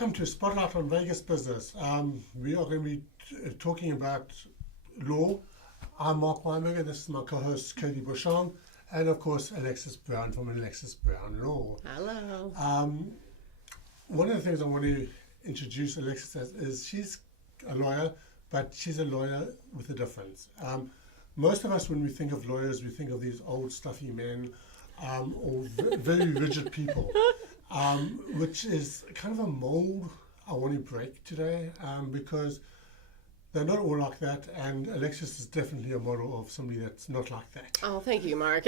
Welcome to Spotlight on Vegas Business. We are going to be talking about law. I'm Mark Weinberger. This is my co-host Kaiti Bushong, and of course Alexis Brown from Alexis Brown Law. Hello. One of the things I want to introduce Alexis as is she's a lawyer, but she's a lawyer with a difference. Most of us, when we think of lawyers, we think of these old stuffy men or very rigid people. Which is kind of a mold I want to break today, because they're not all like that, and Alexis is definitely a model of somebody that's not like that. Oh, thank you, Mark.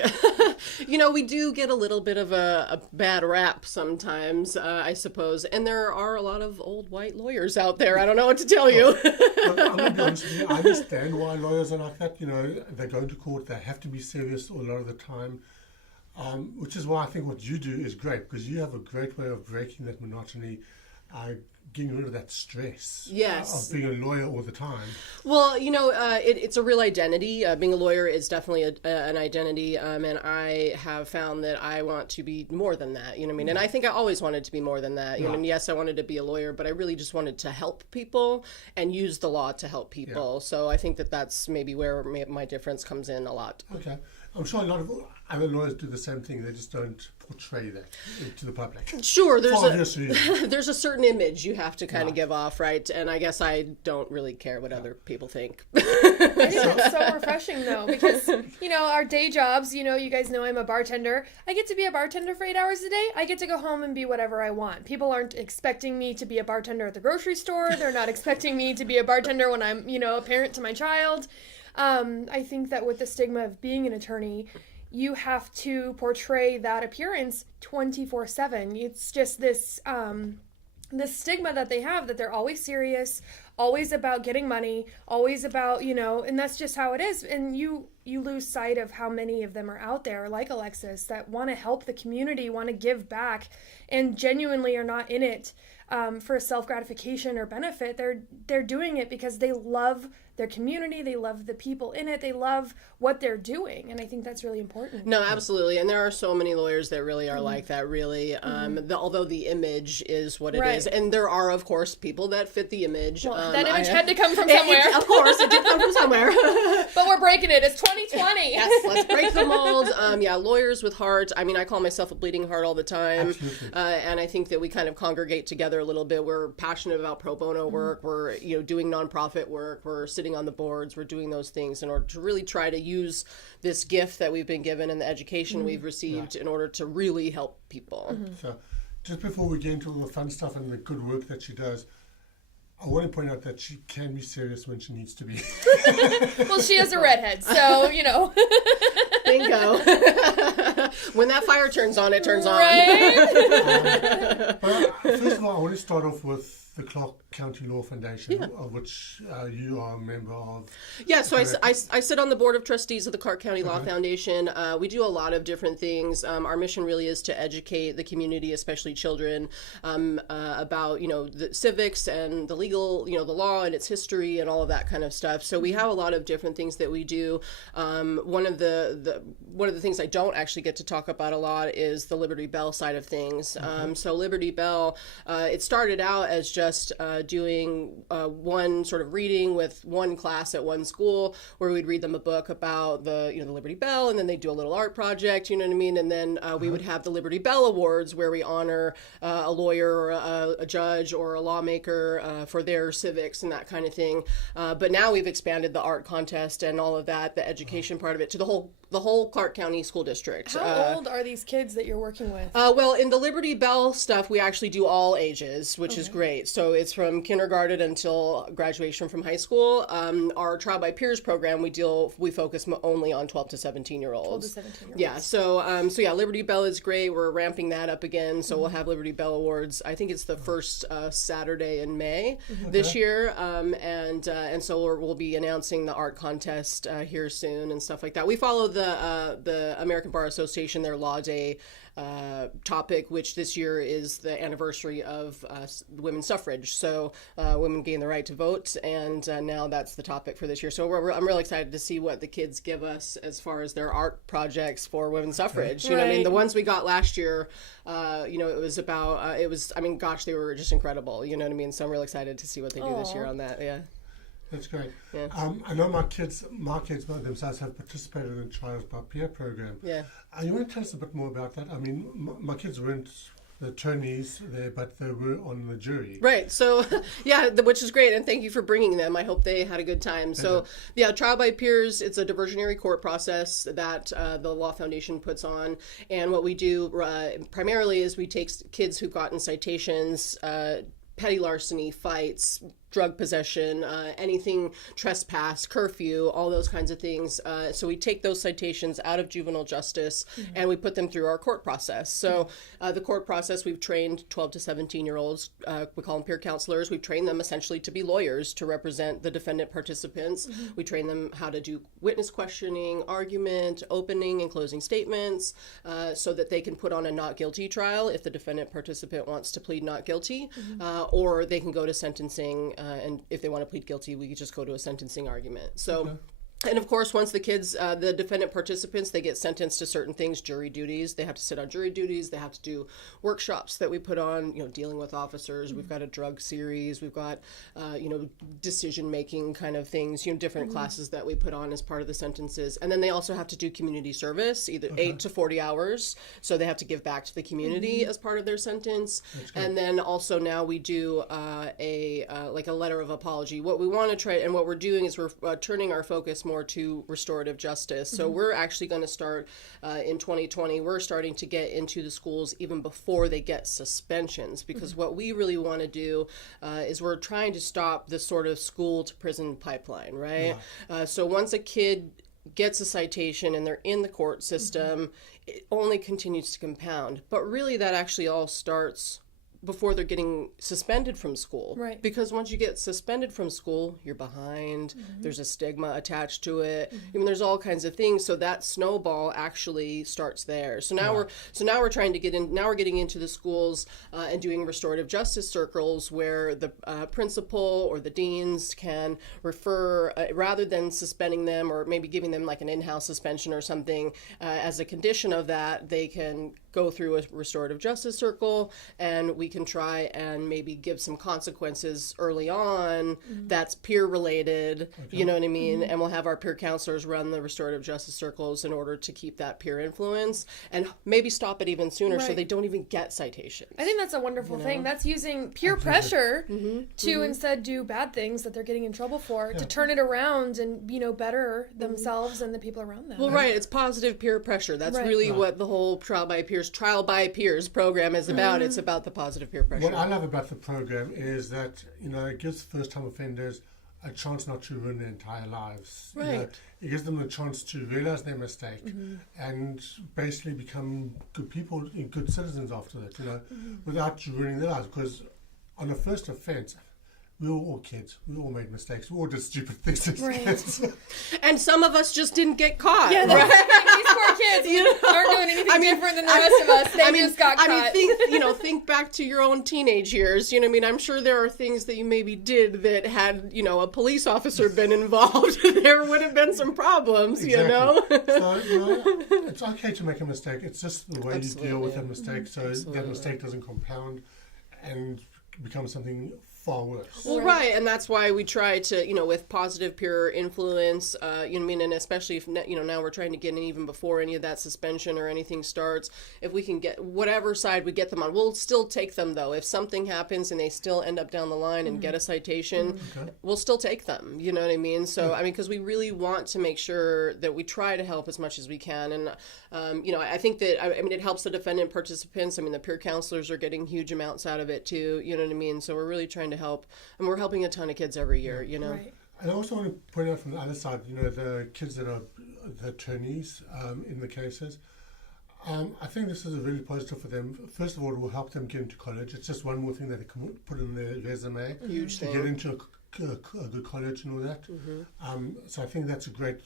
We do get a little bit of a bad rap sometimes, I suppose, and there are a lot of old white lawyers out there. I don't know what to tell you. I'm going to be honest with you, I understand why lawyers are like that. They go to court, they have to be serious a lot of the time. Which is why I think what you do is great, because you have a great way of breaking that monotony, getting rid of that stress of being a lawyer all the time. Well, it's a real identity. Being a lawyer is definitely an identity, and I have found that I want to be more than that, you know what I mean? And I think I always wanted to be more than that. You know what I mean? Yes, I wanted to be a lawyer, but I really just wanted to help people and use the law to help people. Yeah. So I think that's maybe where my difference comes in a lot. Okay. I'm sure a lot of other lawyers do the same thing. They just don't portray that to the public. Sure, there's a certain image you have to kind of give off, right? And I guess I don't really care what other people think. I think it's so refreshing, though, because, our day jobs, you guys know I'm a bartender. I get to be a bartender for 8 hours a day. I get to go home and be whatever I want. People aren't expecting me to be a bartender at the grocery store. They're not expecting me to be a bartender when I'm, a parent to my child. I think that with the stigma of being an attorney, you have to portray that appearance 24/7. It's just this stigma that they have, that they're always serious, always about getting money, always about, and that's just how it is. And you lose sight of how many of them are out there, like Alexis, that want to help the community, want to give back, and genuinely are not in it for self-gratification or benefit. They're doing it because they love their community, they love the people in it, they love what they're doing, and I think that's really important. No, absolutely, and there are so many lawyers that really are like that, really, although the image is what it is, and there are, of course, people that fit the image. Well, that image had to come from somewhere. Of course, it did come from somewhere. But we're breaking it. It's 2020. Yes, let's break the mold. Lawyers with heart. I mean, I call myself a bleeding heart all the time. Absolutely. And I think that we kind of congregate together a little bit. We're passionate about pro bono work. We're, doing nonprofit work. We're sitting on the boards. We're doing those things in order to really try to use this gift that we've been given and the education we've received in order to really help people. So, just before we get into all the fun stuff and the good work that she does, I want to point out that she can be serious when she needs to be. Well, she is a redhead, so, Bingo. When that fire turns on, it turns on. But first of all, I want to start off with the Clark County Law Foundation, of which you are a member of. Yeah, so I sit on the board of trustees of the Clark County Law Foundation. We do a lot of different things. Our mission really is to educate the community, especially children, about, the civics and the legal, the law and its history and all of that kind of stuff. So we have a lot of different things that we do. One of the things I don't actually get to talk about a lot is the Liberty Bell side of things. So Liberty Bell, it started out as just doing one sort of reading with one class at one school, where we'd read them a book about the Liberty Bell, and then they'd do a little art project, you know what I mean? And then we would have the Liberty Bell Awards, where we honor a lawyer or a judge or a lawmaker for their civics and that kind of thing. But now we've expanded the art contest and all of that, the education part of it, to the whole Clark County School District. How old are these kids that you're working with? Well, in the Liberty Bell stuff, we actually do all ages, which is great. So it's from kindergarten until graduation from high school. Our Trial by Peers program, we focus only on 12 to 17-year-olds. 12 to 17-year-olds. Yeah, so Liberty Bell is great. We're ramping that up again. So we'll have Liberty Bell Awards. I think it's the first Saturday in May this year. And so we'll be announcing the art contest here soon and stuff like that. We follow the the American Bar Association, their Law Day topic, which this year is the anniversary of women's suffrage. So women gain the right to vote, and now that's the topic for this year. So I'm really excited to see what the kids give us as far as their art projects for women's suffrage. You know what I mean? The ones we got last year, it was about, gosh, they were just incredible. You know what I mean? So I'm really excited to see what they do this year on that. Yeah. That's great. Yeah. I know my kids themselves have participated in the Trials by Peer program. Yeah. You want to tell us a bit more about that? I mean, my kids weren't the attorneys there, but they were on the jury. Right. So, yeah, which is great. And thank you for bringing them. I hope they had a good time. So, yeah, Trial by Peers, it's a diversionary court process that the Law Foundation puts on. And what we do primarily is we take kids who've gotten citations, petty larceny, fights, drug possession, anything trespass, curfew, all those kinds of things. So we take those citations out of juvenile justice and we put them through our court process. So the court process, we've trained 12 to 17-year-olds. We call them peer counselors. We've trained them essentially to be lawyers to represent the defendant participants. We train them how to do witness questioning, argument, opening and closing statements, so that they can put on a not guilty trial if the defendant participant wants to plead not guilty, or they can go to sentencing. And if they want to plead guilty, we could just go to a sentencing argument. So, and of course, once the kids, the defendant participants, they get sentenced to certain things, jury duties. They have to sit on jury duties. They have to do workshops that we put on, dealing with officers. We've got a drug series. We've got, decision-making kind of things, different classes that we put on as part of the sentences. And then they also have to do community service, either 8 to 40 hours. So they have to give back to the community as part of their sentence. And then also now we do a letter of apology. What we want to try, and what we're doing is we're turning our focus more to restorative justice. So we're actually going to start in 2020. We're starting to get into the schools even before they get suspensions, because what we really want to do is we're trying to stop this sort of school to prison pipeline, right? So once a kid gets a citation and they're in the court system, it only continues to compound. But really that actually all starts before they're getting suspended from school. Right. Because once you get suspended from school, you're behind. There's a stigma attached to it. There's all kinds of things. So that snowball actually starts there. So now we're trying to get in. Now we're getting into the schools and doing restorative justice circles where the principal or the deans can refer rather than suspending them or maybe giving them like an in-house suspension or something. As a condition of that, they can go through a restorative justice circle, and we can try and maybe give some consequences early on that's peer related, you know what I mean? And we'll have our peer counselors run the restorative justice circles in order to keep that peer influence and maybe stop it even sooner so they don't even get citations. I think that's a wonderful thing. That's using peer pressure to instead do bad things that they're getting in trouble for, to turn it around and, better themselves and the people around them. Well, right. It's positive peer pressure. That's really what the whole Trial by Peers program is about. It's about the positive peer pressure. What I love about the program is that, it gives first-time offenders a chance not to ruin their entire lives. Right. It gives them a chance to realize their mistake and basically become good people, good citizens after that, without ruining their lives. Because on a first offense, we were all kids. We all made mistakes. We all did stupid things as kids. And some of us just didn't get caught. Yeah, these poor kids aren't doing anything different than the rest of us. They just got caught. Think back to your own teenage years. I'm sure there are things that you maybe did that had, a police officer been involved, there would have been some problems, So, it's okay to make a mistake. It's just the way you deal with a mistake so that mistake doesn't compound and become something far worse. Well, right, and that's why we try to, with positive peer influence, and especially if, now we're trying to get in even before any of that suspension or anything starts, if we can get whatever side we get them on, we'll still take them, though. If something happens and they still end up down the line and get a citation, we'll still take them, you know what I mean? So, because we really want to make sure that we try to help as much as we can, and, I think that, it helps the defendant participants. The peer counselors are getting huge amounts out of it, too, you know what I mean? So we're really trying to help, and we're helping a ton of kids every year, Right. And I also want to point out from the other side, the kids that are the attorneys in the cases. I think this is really positive for them. First of all, it will help them get into college. It's just one more thing that they can put in their resume to get into a good college and all that. So I think that's a great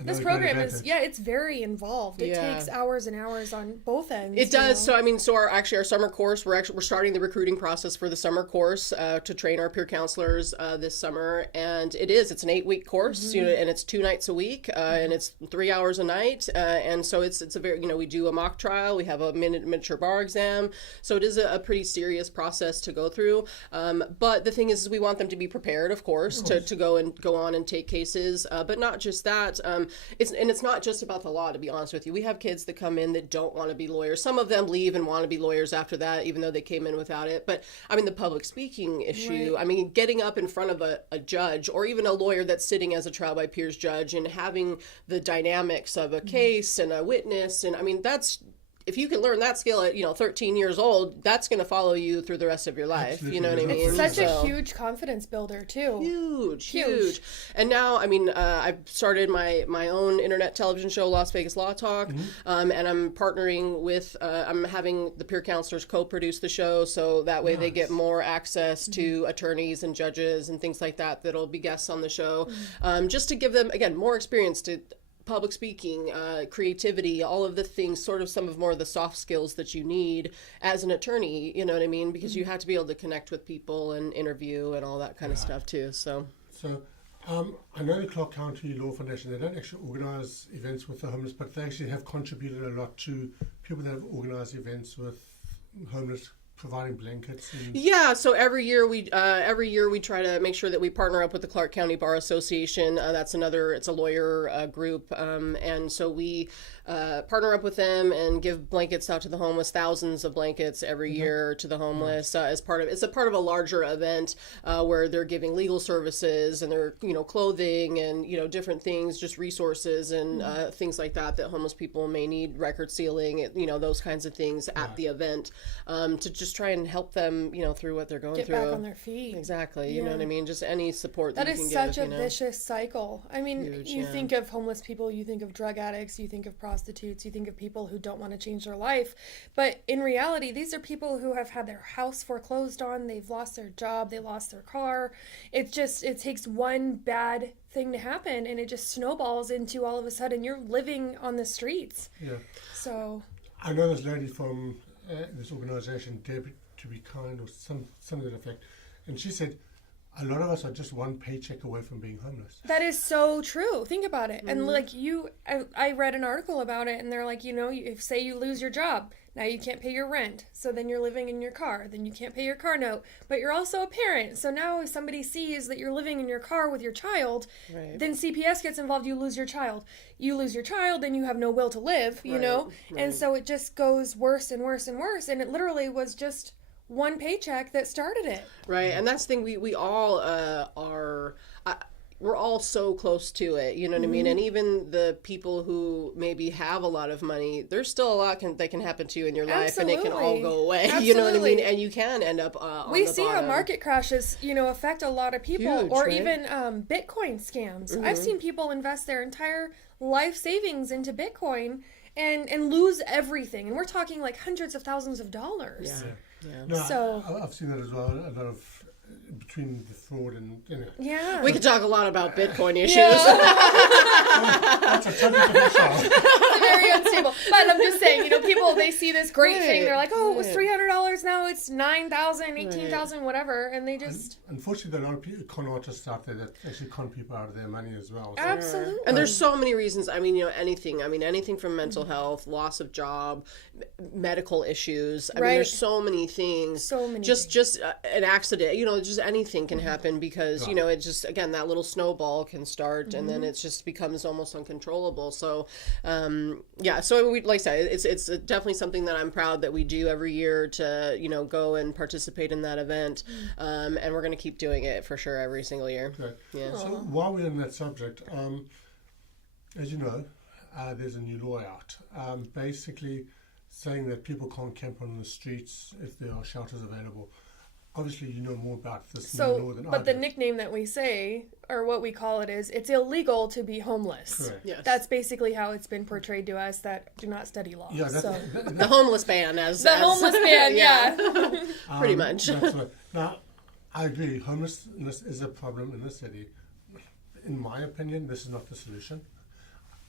This program is, it's very involved. It takes hours and hours on both ends. It does. So, I mean, our summer course, we're starting the recruiting process for the summer course to train our peer counselors this summer. And it's an 8-week course, and it's 2 nights a week, and it's 3 hours a night. And so it's a very, we do a mock trial, we have a miniature bar exam. So it is a pretty serious process to go through. But the thing is we want them to be prepared, of course, to go on and take cases. But not just that. It's not just about the law, to be honest with you. We have kids that come in that don't want to be lawyers. Some of them leave and want to be lawyers after that, even though they came in without it. But I mean, the public speaking issue, I mean, getting up in front of a judge or even a lawyer that's sitting as a trial by peers judge and having the dynamics of a case and a witness. And I mean, if you can learn that skill at 13 years old, that's going to follow you through the rest of your life. Absolutely. You know what I mean? It's such a huge confidence builder too. Huge. And now, I mean, I've started my own internet television show, Las Vegas Law Talk, and I'm partnering with. I'm having the peer counselors co-produce the show, so that way they get more access to attorneys and judges and things like that that'll be guests on the show, just to give them again more experience to. Public speaking, creativity, all of the things, sort of some of more of the soft skills that you need as an attorney, you know what I mean? Because you have to be able to connect with people and interview and all that kind of stuff too, So I know the Clark County Law Foundation, they don't actually organize events with the homeless, but they actually have contributed a lot to people that have organized events with homeless, providing blankets. So every year we try to make sure that we partner up with the Clark County Bar Association. It's a lawyer group, and so we partner up with them and give blankets out to the homeless, thousands of blankets every year to the homeless as part of it's a part of a larger event where they're giving legal services and they're clothing and different things, just resources and things like that homeless people may need, record sealing, those kinds of things at the event to just try and help them through what they're going through. Get back on their feet. Exactly. You know what I mean? Just any support that you can give. That is such a vicious cycle. I mean, you think of homeless people, you think of drug addicts, you think of prostitutes, you think of people who don't want to change their life. But in reality, these are people who have had their house foreclosed on, they've lost their job, they lost their car. It takes one bad thing to happen and it just snowballs into all of a sudden you're living on the streets. Yeah. So I know this lady from this organization, Deb to be Kind, or some of that effect, and she said a lot of us are just one paycheck away from being homeless. That is so true. Think about it. And I read an article about it, and they're like, if say you lose your job, now you can't pay your rent, so then you're living in your car, then you can't pay your car note, but you're also a parent, so now if somebody sees that you're living in your car with your child, then CPS gets involved, you lose your child, then you have no will to live, and so it just goes worse and worse and worse, and it literally was just one paycheck that started it. Right, and that's the thing, we all are... we're all so close to it, you know what I mean? And even the people who maybe have a lot of money, there's still a lot that can happen to you in your life, and it can all go away. Absolutely. You know what I mean? And you can end up on We the see bottom. how market crashes, affect a lot of people. Huge, or right? even Bitcoin scams. I've seen people invest their entire life savings into Bitcoin and lose everything. And we're talking like hundreds of thousands of dollars. Yeah. No, So I've seen that as well, a lot of between the fraud and we could talk a lot about Bitcoin issues. That's a totally different show. It's very unstable. But I'm just saying, people, they see this great thing. They're like, oh, it was $300. Now it's $9,000, $18,000, whatever. And they just... Unfortunately, there are a lot of con artists out there that actually con people out of their money as well. So. Absolutely. And there's so many reasons. I mean, anything from mental health, loss of job, medical issues. I mean, there's so many things. Just an accident, just anything can happen because, it just, again, that little snowball can start and then it just becomes almost uncontrollable. So, so we, like I said, it's definitely something that I'm proud that we do every year to, go and participate in that event. And we're going to keep doing it for sure every single year. Right. Yeah. So while we're on that subject, as you know, there's a new law out, basically saying that people can't camp on the streets if there are shelters available. Obviously, you know more about this new law than I do. But the nickname that we say, or what we call it, is it's illegal to be homeless. Correct. Yes. That's basically how it's been portrayed to us that do not study law. Yeah, the homeless ban, homeless ban, yeah. Pretty much. That's right. Now, I agree, homelessness is a problem in the city. In my opinion, this is not the solution.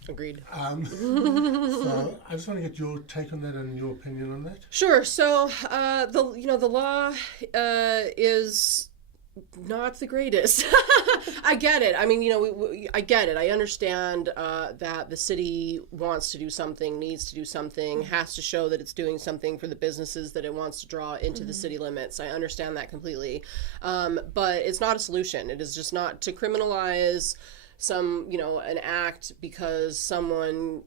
Agreed. So I just want to get your take on that and your opinion on that. Sure. So the law is not the greatest. I get it. I mean, I get it. I understand that the city wants to do something, needs to do something, has to show that it's doing something for the businesses that it wants to draw into the city limits. I understand that completely. But it's not a solution. It is just not to criminalize an act because someone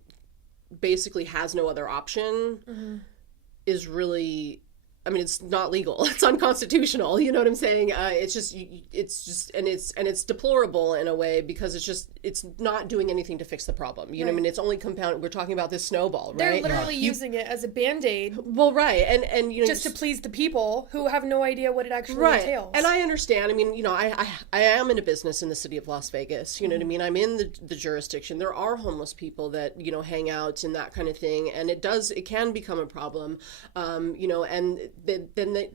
basically has no other option is really, I mean, it's not legal. It's unconstitutional. You know what I'm saying? It's deplorable in a way because it's not doing anything to fix the problem. You know what I mean? It's only compounded. We're talking about this snowball, right? They're literally using it as a Band-Aid. Well, right. And just to please the people who have no idea what it actually entails. And I understand. I mean, I am in a business in the city of Las Vegas. You know what I mean? I'm in the jurisdiction. There are homeless people that, hang out and that kind of thing. And it can become a problem, and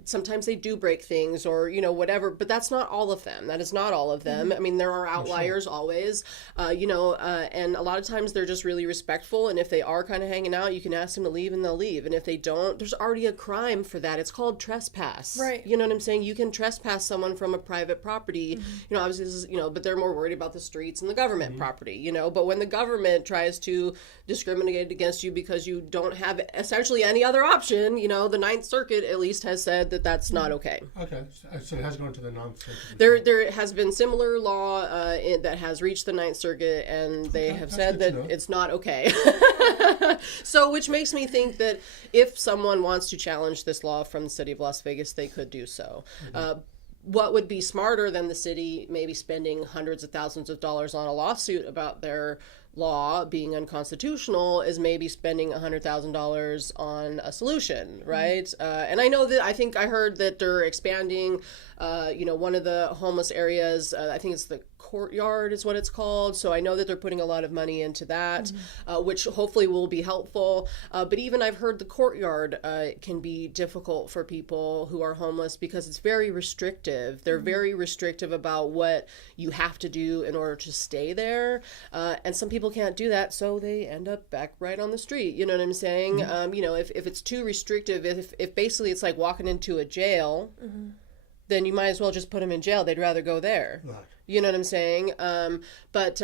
sometimes they do break things or, whatever, but that's not all of them. That is not all of them. I mean, there are outliers always, and a lot of times they're just really respectful. And if they are kind of hanging out, you can ask them to leave and they'll leave. And if they don't, there's already a crime for that. It's called trespass. Right. You know what I'm saying? You can trespass someone from a private property, obviously, this is, but they're more worried about the streets and the government property, but when the government tries to discriminate against you because you don't have essentially any other option, the Ninth Circuit at least has said that that's not okay. Okay, so it has gone to the Ninth Circuit. There has been similar law that has reached the Ninth Circuit, and they have said that it's not okay. So, which makes me think that if someone wants to challenge this law from the city of Las Vegas, they could do so. What would be smarter than the city maybe spending hundreds of thousands of dollars on a lawsuit about their law being unconstitutional is maybe spending $100,000 on a solution, right? And I think I heard that they're expanding, one of the homeless areas, I think it's the courtyard is what it's called. So I know that they're putting a lot of money into that, which hopefully will be helpful. But even I've heard the courtyard can be difficult for people who are homeless because it's very restrictive. They're very restrictive about what you have to do in order to stay there. And some people can't do that, so they end up back right on the street. You know what I'm saying? If it's too restrictive, if basically it's like walking into a jail, then you might as well just put them in jail. They'd rather go there. Right. You know what I'm saying? But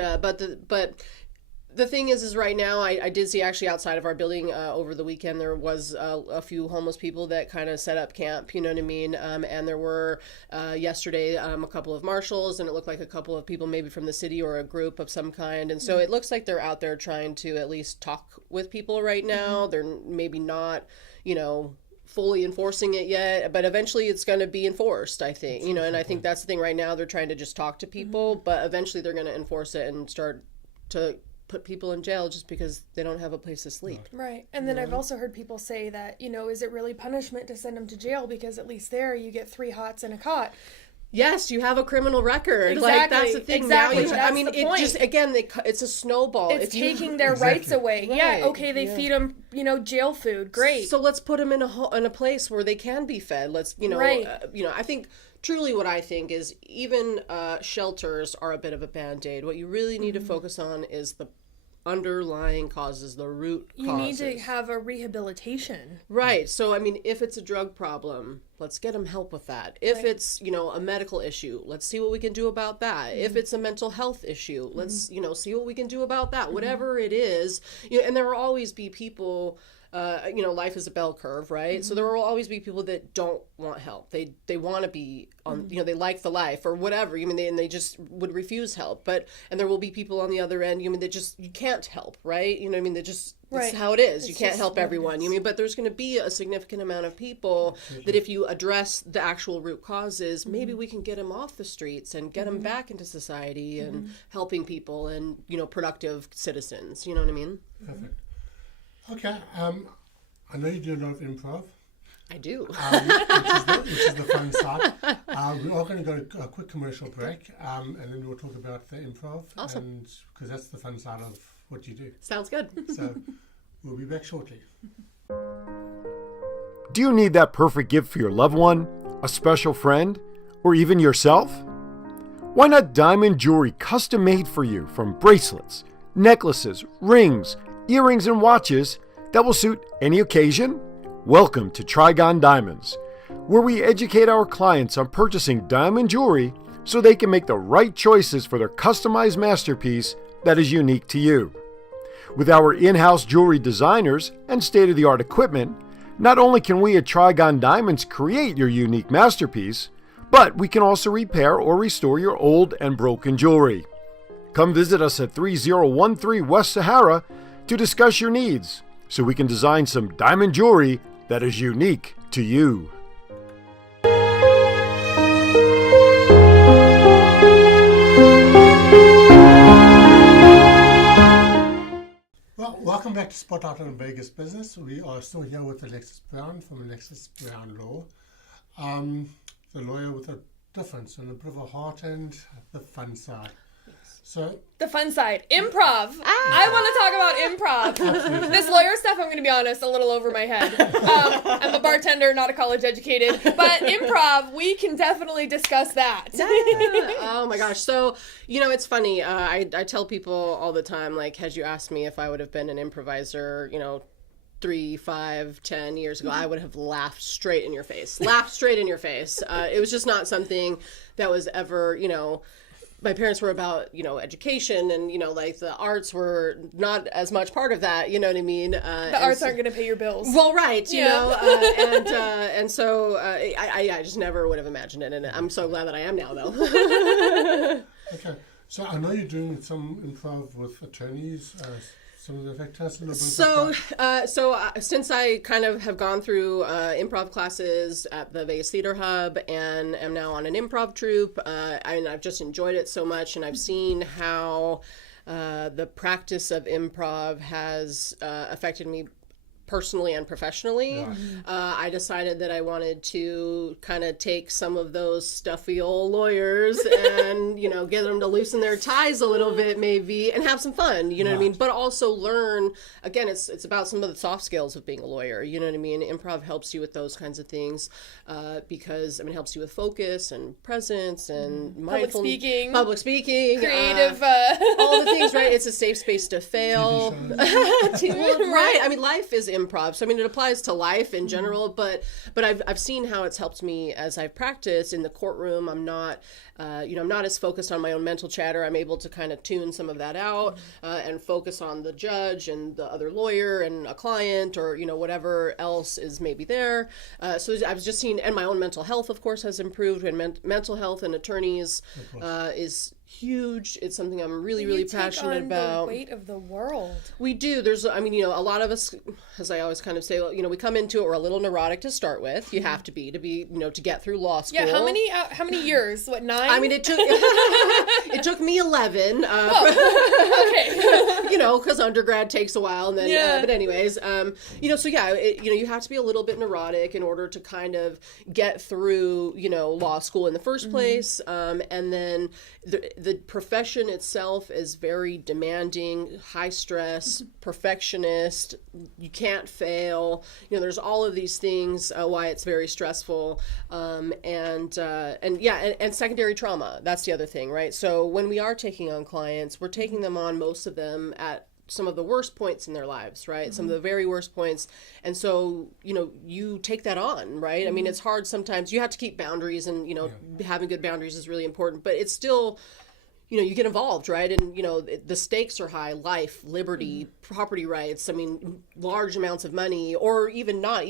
the thing is right now, I did see actually outside of our building over the weekend, there was a few homeless people that kind of set up camp, you know what I mean? And there were yesterday a couple of marshals, and it looked like a couple of people maybe from the city or a group of some kind. And so it looks like they're out there trying to at least talk with people right now. They're maybe not, fully enforcing it yet, but eventually it's going to be enforced, I think, and I think that's the thing right now. They're trying to just talk to people, but eventually they're going to enforce it and start to put people in jail just because they don't have a place to sleep. Right. And then I've also heard people say that, is it really punishment to send them to jail because at least there you get 3 hots and a cot. Yes, you have a criminal record. Exactly. Like, that's the thing. Exactly. Now it's a snowball. It's taking their rights away. Right. Yeah, okay, they feed them, jail food. Great. So let's put them in a place where they can be fed. Let's, I think truly what I think is even shelters are a bit of a Band-Aid. What you really need to focus on is the underlying causes, the root causes. You need to have a rehabilitation. Right. So, if it's a drug problem, let's get them help with that. If it's, a medical issue, let's see what we can do about that. If it's a mental health issue, let's, see what we can do about that. Whatever it is, and there will always be people, life is a bell curve, right? So there will always be people that don't want help. They want to be on, they like the life or whatever. They just would refuse help. And there will be people on the other end, that just, you can't help, right? They just, that's how it is. You can't help everyone. But there's going to be a significant amount of people that if you address the actual root causes, maybe we can get them off the streets and get them back into society and helping people and, productive citizens. You know what I mean? Perfect. Okay, I know you do a lot of improv. I do. Which is the fun side. We are going to go to a quick commercial break, and then we'll talk about the improv. Awesome. Because that's the fun side of what you do. Sounds good. So we'll be back shortly. Do you need that perfect gift for your loved one, a special friend, or even yourself? Why not diamond jewelry custom made for you from bracelets, necklaces, rings, earrings, and watches that will suit any occasion? Welcome to Trigon Diamonds, where we educate our clients on purchasing diamond jewelry so they can make the right choices for their customized masterpiece that is unique to you. With our in-house jewelry designers and state-of-the-art equipment, not only can we at Trigon Diamonds create your unique masterpiece, but we can also repair or restore your old and broken jewelry. Come visit us at 3013 West Sahara to discuss your needs so we can design some diamond jewelry that is unique to you. Well, welcome back to Spotlight on Vegas Business. We are still here with Alexis Brown from Alexis Brown Law, the lawyer with a difference and a bit of a heart and the fun side. So The fun side, improv. I want to talk about improv. This lawyer stuff, I'm going to be honest, a little over my head. I'm a bartender, not a college educated, but improv, we can definitely discuss that. Oh my gosh. So, it's funny. I tell people all the time, like, had you asked me if I would have been an improviser, 3, 5, 10 years ago, I would have laughed straight in your face. It was just not something that was ever, my parents were about, education and, like the arts were not as much part of that, you know what I mean? The arts aren't going to pay your bills. Well, right, and so I just never would have imagined it, and I'm so glad that I am now, though. Okay, so I know you're doing some improv with attorneys. Some of the factors. So since I kind of have gone through improv classes at the Vegas Theater Hub and am now on an improv troupe, I've just enjoyed it so much, and I've seen how the practice of improv has affected me personally and professionally. I decided that I wanted to kind of take some of those stuffy old lawyers and, get them to loosen their ties a little bit maybe and have some fun, you know what I mean? But also learn, again, it's about some of the soft skills of being a lawyer, you know what I mean? Improv helps you with those kinds of things because, it helps you with focus and presence and mindfulness. Public speaking. Creative. All the things, right? It's a safe space to fail. Right. Life is improv. So it applies to life in general, but I've seen how it's helped me as I've practiced in the courtroom. I'm not I'm not as focused on my own mental chatter. I'm able to kind of tune some of that out and focus on the judge and the other lawyer and a client or whatever else is maybe there. So I've just seen, and my own mental health, of course, has improved. And mental health and attorneys is huge. It's something I'm really passionate about. The weight of the world. We do. There's, a lot of us, as I always kind of say, we come into it, we're a little neurotic to start with. You have to be, to get through law school. Yeah. How many years? What, 9? It took me 11. Okay. Because undergrad takes a while, and then. But anyways, so you have to be a little bit neurotic in order to kind of get through, law school in the first place, and then the profession itself is very demanding, high stress, perfectionist. You can't fail. There's all of these things why it's very stressful, and secondary trauma. That's the other thing, right? So when we are taking on clients, we're taking them on, most of them, at some of the worst points in their lives, right? Some of the very worst points. And so, you take that on, right? It's hard sometimes. You have to keep boundaries, and, having good boundaries is really important, but it's still, you get involved, right? And, the stakes are high: life, liberty, property rights. Large amounts of money, or even not,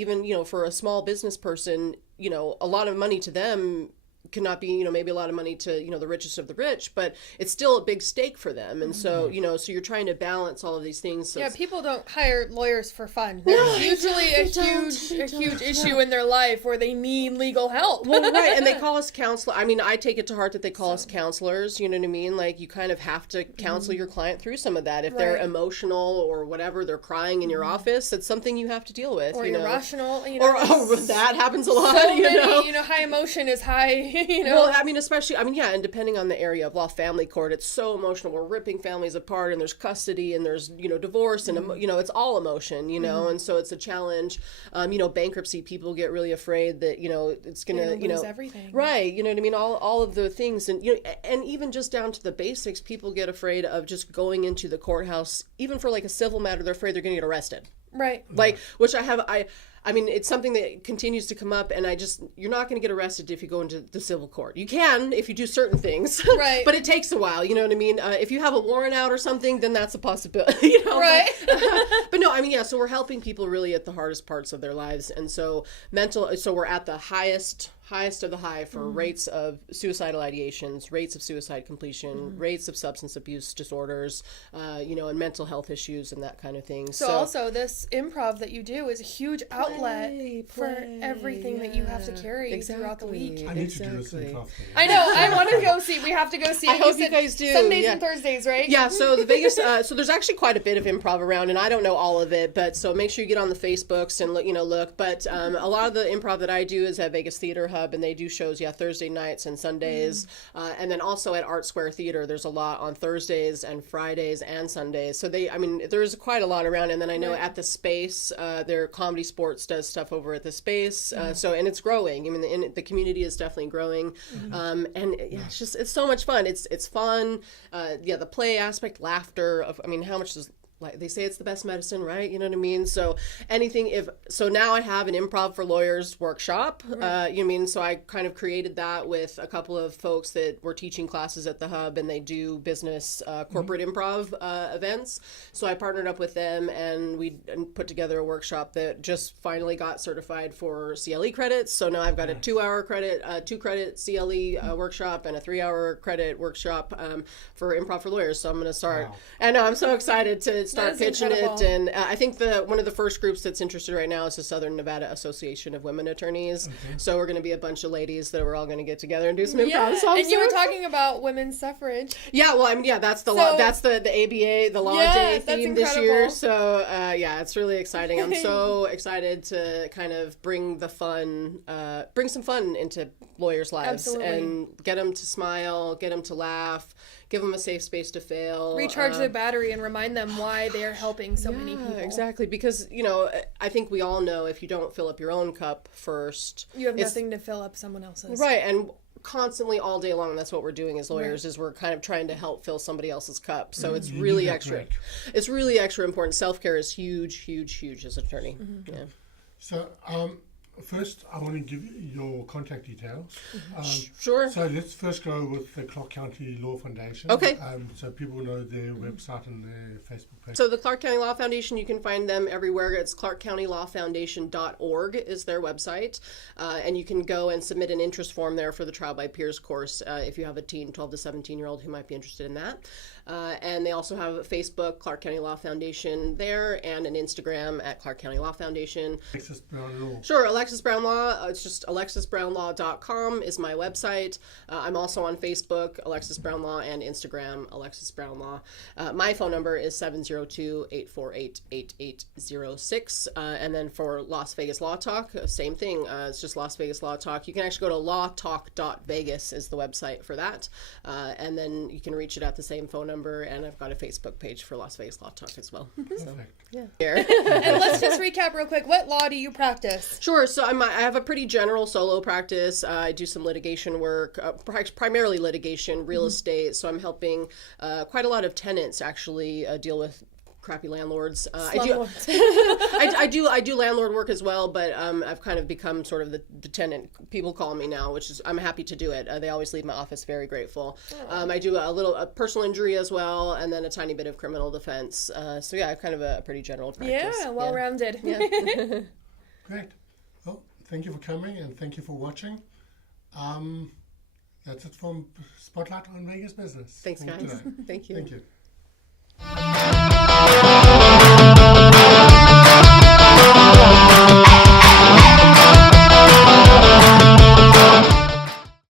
for a small business person, a lot of money to them cannot be, maybe a lot of money to, the richest of the rich, but it's still a big stake for them. And so, so you're trying to balance all of these things. So people don't hire lawyers for fun. There's usually a huge issue in their life where they need legal help. Well, right. And they call us counselor. I take it to heart that they call us counselors, you know what I mean? Like, you kind of have to counsel your client through some of that. If they're emotional or whatever, they're crying in your office, it's something you have to deal with. Or irrational, Or that happens a lot, so many, high emotion is high you know? Well, I mean, especially, yeah, and depending on the area of law, family court, it's so emotional. We're ripping families apart, and there's custody, and there's, divorce, and, it's all emotion, and so it's a challenge. Bankruptcy, people get really afraid that, it's going to, lose everything. Right, you know what I mean? All of the things, and, and even just down to the basics, people get afraid of just going into the courthouse, even for like a civil matter, they're afraid they're going to get arrested. Right. Like, which I mean, it's something that continues to come up, and you're not going to get arrested if you go into the civil court. You can if you do certain things, right? But it takes a while, you know what I mean? If you have a warrant out or something, then that's a possibility, Right. But no, I mean, yeah, so we're helping people really at the hardest parts of their lives, and so we're at the highest of the high for rates of suicidal ideations, rates of suicide completion, rates of substance abuse disorders, and mental health issues and that kind of thing. So also this improv that you do is a huge outlet for everything that you have to carry throughout the week. I need to do this improv thing. I know. I want to go see. We have to go see. I hope you guys do. Sundays and Thursdays, right? Yeah. So the Vegas. So there's actually quite a bit of improv around, and I don't know all of it, but so make sure you get on the Facebooks and look. But a lot of the improv that I do is at Vegas Theater Hub, and they do shows Thursday nights and Sundays, and then also at Art Square Theater there's a lot on Thursdays and Fridays and Sundays. So there's quite a lot around, and then I know at the Space, their Comedy Sports does stuff over at the Space. And it's growing. I mean, the community is definitely growing, and it's so much fun. It's fun. The play aspect, laughter. How much does. Like they say, it's the best medicine, right? You know what I mean? So now I have an improv for lawyers workshop. So I kind of created that with a couple of folks that were teaching classes at the Hub, and they do business corporate improv events. So I partnered up with them, and we put together a workshop that just finally got certified for CLE credits. So now I've got a 2-hour credit, 2-credit CLE workshop, and a 3-hour credit workshop for improv for lawyers. So I'm going to start. Wow. I know, I'm so excited to start pitching it, and I think one of the first groups that's interested right now is the Southern Nevada Association of Women Attorneys. So we're going to be a bunch of ladies that we're all going to get together and do some improv. So and you were talking about women's suffrage. Yeah, well, that's the law. That's the ABA, the Law Day theme this year. So it's really exciting. I'm so excited to kind of bring some fun into lawyers' lives. Absolutely. And get them to smile, get them to laugh, give them a safe space to fail. Recharge their battery and remind them why they are helping so many people. Exactly, because, I think we all know if you don't fill up your own cup first, you have nothing to fill up someone else's. Right, and constantly all day long, that's what we're doing as lawyers, is we're kind of trying to help fill somebody else's cup. So it's really extra. It's really extra important. Self-care is huge, huge, huge as an attorney. Yeah. So, first, I want to give you your contact details. Sure. So let's first go with the Clark County Law Foundation. Okay. So people know their website and their Facebook page. So the Clark County Law Foundation, you can find them everywhere. It's clarkcountylawfoundation.org is their website. And you can go and submit an interest form there for the Trial by Peers course if you have a 12 to 17-year-old who might be interested in that. And they also have a Facebook, Clark County Law Foundation there, and an Instagram at Clark County Law Foundation. Alexis Brown Law. Sure, Alexis Brown Law. It's just alexisbrownlaw.com is my website. I'm also on Facebook, Alexis Brown Law, and Instagram, Alexis Brown Law. My phone number is 702-848-8806. And then for Las Vegas Law Talk, same thing. It's just Las Vegas Law Talk. You can actually go to lawtalk.vegas is the website for that. And then you can reach it at the same phone number. And I've got a Facebook page for Las Vegas Law Talk as well. Perfect. And let's just recap real quick. What law do you practice? Sure. So I have a pretty general solo practice. I do some litigation work, primarily litigation, real estate. So I'm helping quite a lot of tenants actually deal with crappy landlords. I do landlord work as well, but I've kind of become sort of the tenant people call me now, which is I'm happy to do it. They always leave my office very grateful. I do a personal injury as well, and then a tiny bit of criminal defense. So yeah, kind of a pretty general practice. Yeah, well-rounded. Yeah. Great. Well, thank you for coming and thank you for watching. That's it from Spotlight on Vegas Business. Thanks, guys. Thank you. Thank you.